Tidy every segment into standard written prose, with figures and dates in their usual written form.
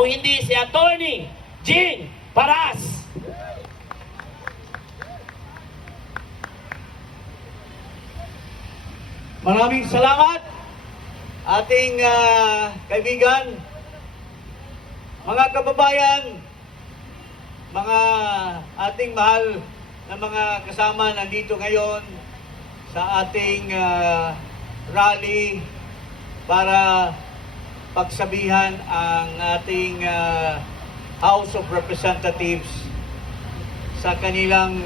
kung hindi si Attorney Jean Paras. Maraming salamat, ating kaibigan, mga kababayan, mga ating mahal na mga kasama nandito ngayon sa ating rally para pagsabihan ang ating House of Representatives sa kanilang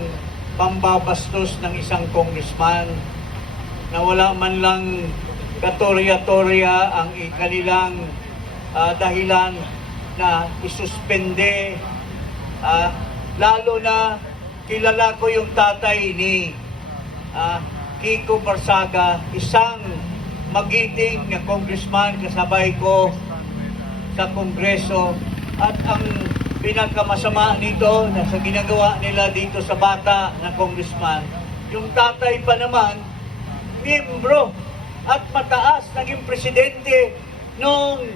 pambabastos ng isang congressman na wala man lang katorya-torya ang kanilang dahilan na isuspende. Lalo na kilala ko yung tatay ni Kiko Barsaga, isang magiting na congressman, kasabay ko sa Kongreso. At ang pinakamasama nito na sa ginagawa nila dito sa bata na congressman, yung tatay pa naman, miyembro at mataas naging presidente nung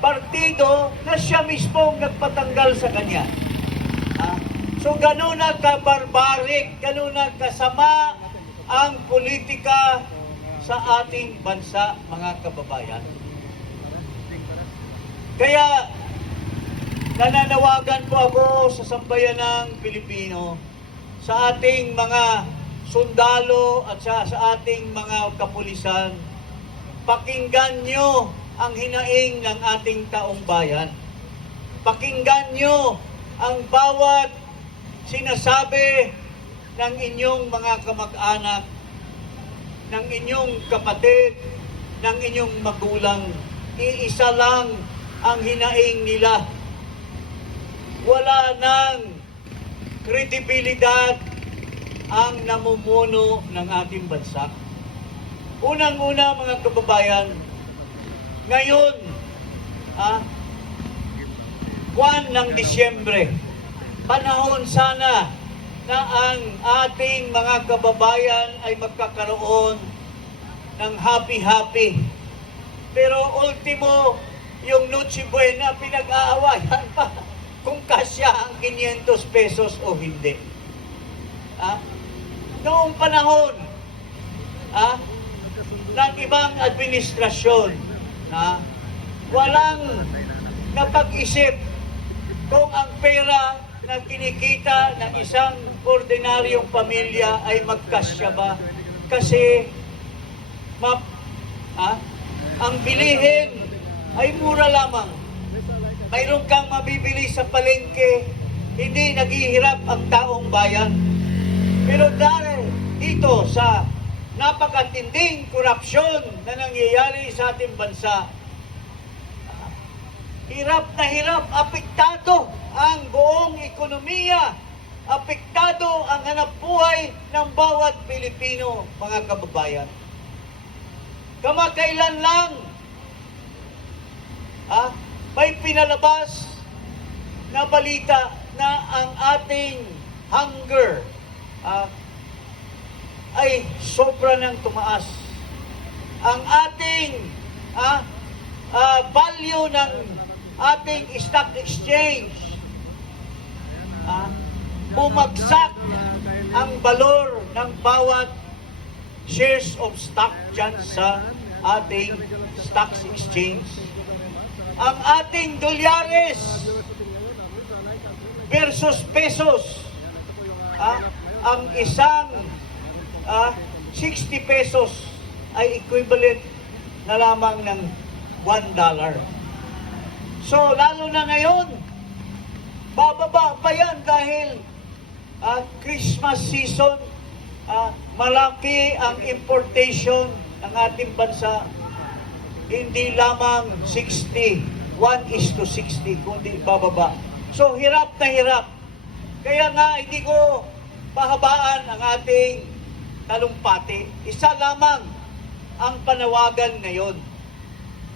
partido na siya mismo nagpatanggal sa kanya. So gano'n na ka-barbaric, gano'n na kasama ang politika sa ating bansa, mga kababayan. Kaya nananawagan po ako sa sambayanang Pilipino, sa ating mga sundalo at sa ating mga kapulisan, pakinggan nyo ang hinaing ng ating taong bayan. Pakinggan nyo ang bawat sinasabi ng inyong mga kamag-anak, ng inyong kapatid, ng inyong magulang. Iisa lang ang hinaing nila. Wala nang kredibilidad ang namumuno ng ating bansa. Unang-una, mga kababayan, ngayon, buwan ng Disyembre, panahon sana na ang ating mga kababayan ay magkakaroon ng happy-happy. Pero ultimo, yung Noche Buena, pinag-aawayan pa kung kasya ang 500 pesos o hindi. Noong panahon ng ibang administrasyon, walang napag-isip kung ang pera na kinikita ng isang ordinaryong pamilya ay magkasya ba. Kasi ang bilihin ay mura lamang. Mayroon kang mabibili sa palengke, hindi naghihirap ang taong bayan. Pero dahil dito sa napakatinding korupsyon na nangyayari sa ating bansa, hirap na hirap, apektado ang buong ekonomiya, apektado ang hanapbuhay ng bawat Pilipino, mga kababayan. Kamakailan lang, may pinalabas na balita na ang ating hunger ay sobra ng tumaas. Ang ating value ng ating stock exchange, bumagsak ang valor ng bawat shares of stock dyan sa ating stock exchange. Ang ating dolyares versus pesos, ang isang 60 pesos ay equivalent na lamang ng $1. So, lalo na ngayon, bababa pa yan dahil Christmas season, malaki ang importation ng ating bansa. Hindi lamang 60, 1:60, kundi bababa. So, hirap na hirap. Kaya nga, hindi ko pahabaan ang ating talumpati. Isa lamang ang panawagan ngayon.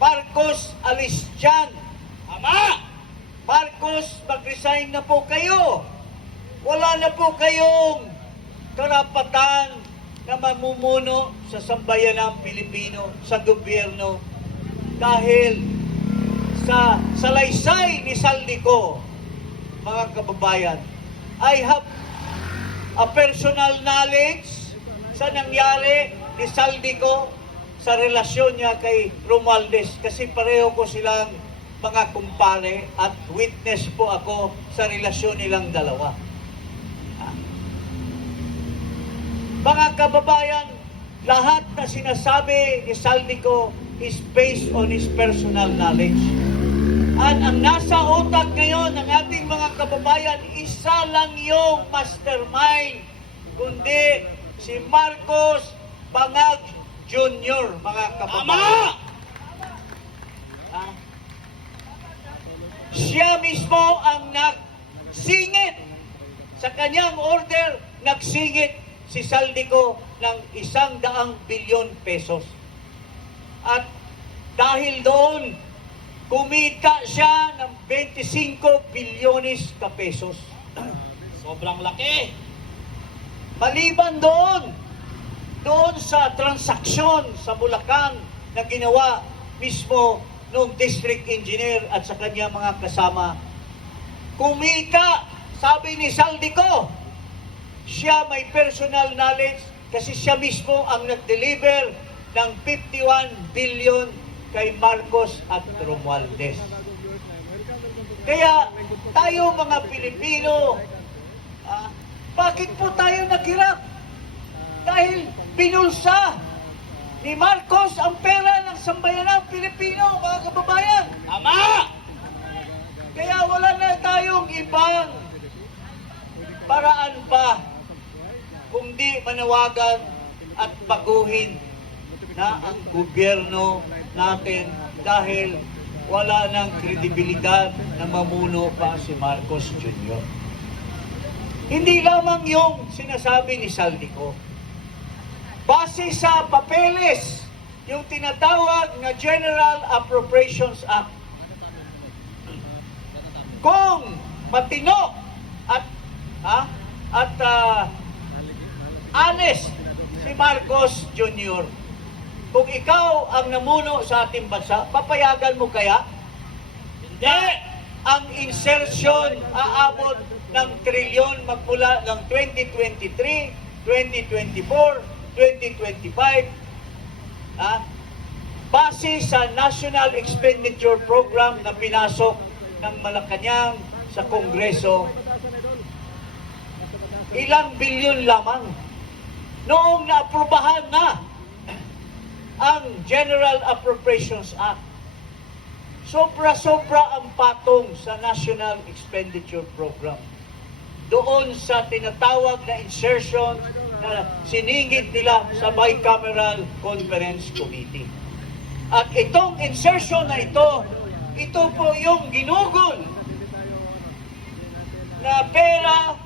Marcos, alis dyan. Ama! Marcos, mag-resign na po kayo. Wala na po kayong karapatan na mamumuno sa sambayanang Pilipino, sa gobyerno. Dahil sa salaysay ni Saldico, mga kababayan, I have a personal knowledge sa nangyari ni Saldico sa relasyon niya kay Romualdez kasi pareho ko silang mga kumpare at witness po ako sa relasyon nilang dalawa. Mga kababayan, lahat na sinasabi ni Saldico is based on his personal knowledge. At ang nasa utak ngayon ng ating mga kababayan, isa lang yung mastermind, kundi si Marcos Bangag Jr., mga kababayan. Siya mismo ang nagsingit sa kanyang order, nagsingit si Saldico ng 100 bilyon pesos. At dahil doon, kumita siya ng 25 bilyones ka pesos. Sobrang laki. Maliban doon sa transaksyon sa Bulacan na ginawa mismo ng district engineer at sa kanya mga kasama, kumita, sabi ni Saldico, siya may personal knowledge kasi siya mismo ang nag-deliver ng 51 billion kay Marcos at Romualdez. Kaya tayo mga Pilipino, bakit po tayo naghirap? Dahil binulsa ni Marcos ang pera ng sambayanang Pilipino, mga kababayan. Tama! Kaya wala na tayong ibang paraan pa kundi manawagan at baguhin na ang gobyerno natin dahil wala ng kredibilidad na mamuno pa si Marcos Jr. Hindi lamang yung sinasabi ni Saldico. Base sa papeles, yung tinatawag na General Appropriations Act, kung matino at honest si Marcos Jr., kung ikaw ang namuno sa ating bansa, papayagan mo kaya? Hindi! Ang insertion aabot ng trilyon magmula ng 2023, 2024, 2025. Base sa National Expenditure Program na pinasok ng Malacanang sa Kongreso, ilang bilyon lamang. Noong naaprubahan na ang General Appropriations Act, sobra-sobra ang patong sa National Expenditure Program. Doon sa tinatawag na insertion na siningit nila sa Bicameral Conference Committee. At itong insertion na ito po yung ginugol na pera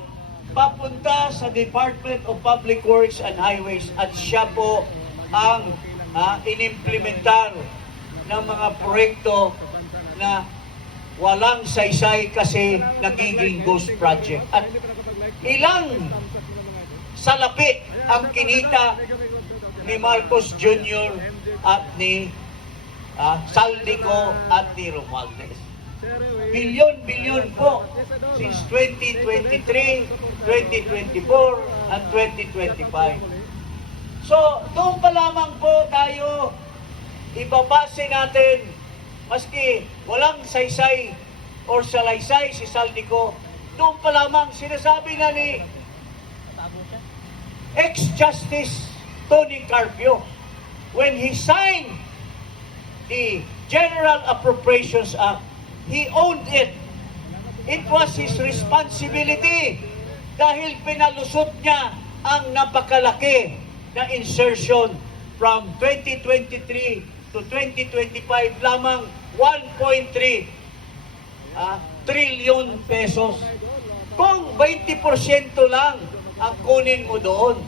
papunta sa Department of Public Works and Highways at siya po ang inimplementar ng mga proyekto na walang saysay kasi nagiging ghost project. At ilang salapi ang kinita ni Marcos Jr. at ni Saldico at ni Romualdez. Bilyon-bilyon po since 2023, 2024, at 2025. So, doon pa lamang po tayo ibabase natin, maski walang saysay or salaysay si Saldico, doon pa lamang sinasabi na ni ex-Justice Tony Carpio when he signed the General Appropriations Act, he owned it. It was his responsibility dahil pinalusot niya ang napakalaki na insertion from 2023 to 2025 lamang 1.3 trillion pesos. Kung 20% lang ang kunin mo doon,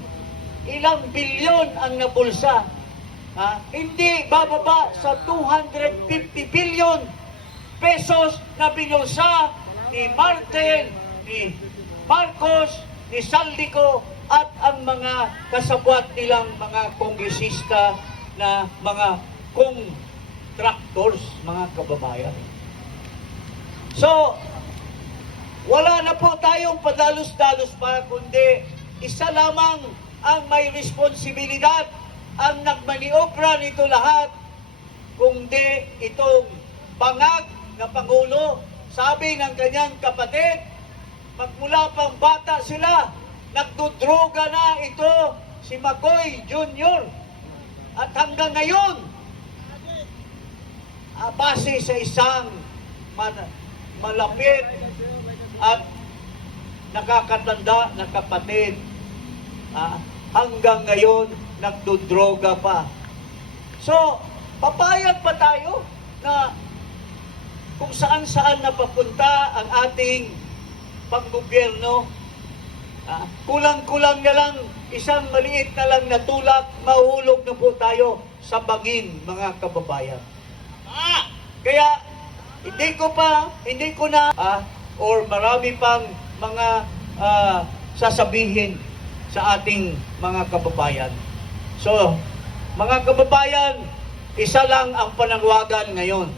ilang bilyon ang nabulsa. Hindi bababa sa 250 billion pesos na binulsa ni Martin, ni Marcos, ni Saldico at ang mga kasabwat nilang mga kongresista na mga contractors, mga kababayan. So, wala na po tayong padalos-dalos pa, kundi isa lamang ang may responsibilidad, ang nagmaniobra nito lahat, kundi itong bangag na Pangulo. Sabi ng kanyang kapatid, magmula pang bata sila, nagdudroga na ito si Makoy Jr. At hanggang ngayon, base sa isang malapit at nakakatanda na kapatid, hanggang ngayon nagdudroga pa. So, papayag pa tayo na kung saan-saan napapunta ang ating panggobyerno, kulang-kulang na lang, isang maliit na lang na tulak, mahulog na po tayo sa bangin, mga kababayan. Kaya, hindi ko na, or marami pang mga sasabihin sa ating mga kababayan. So, mga kababayan, isa lang ang pananawagan ngayon.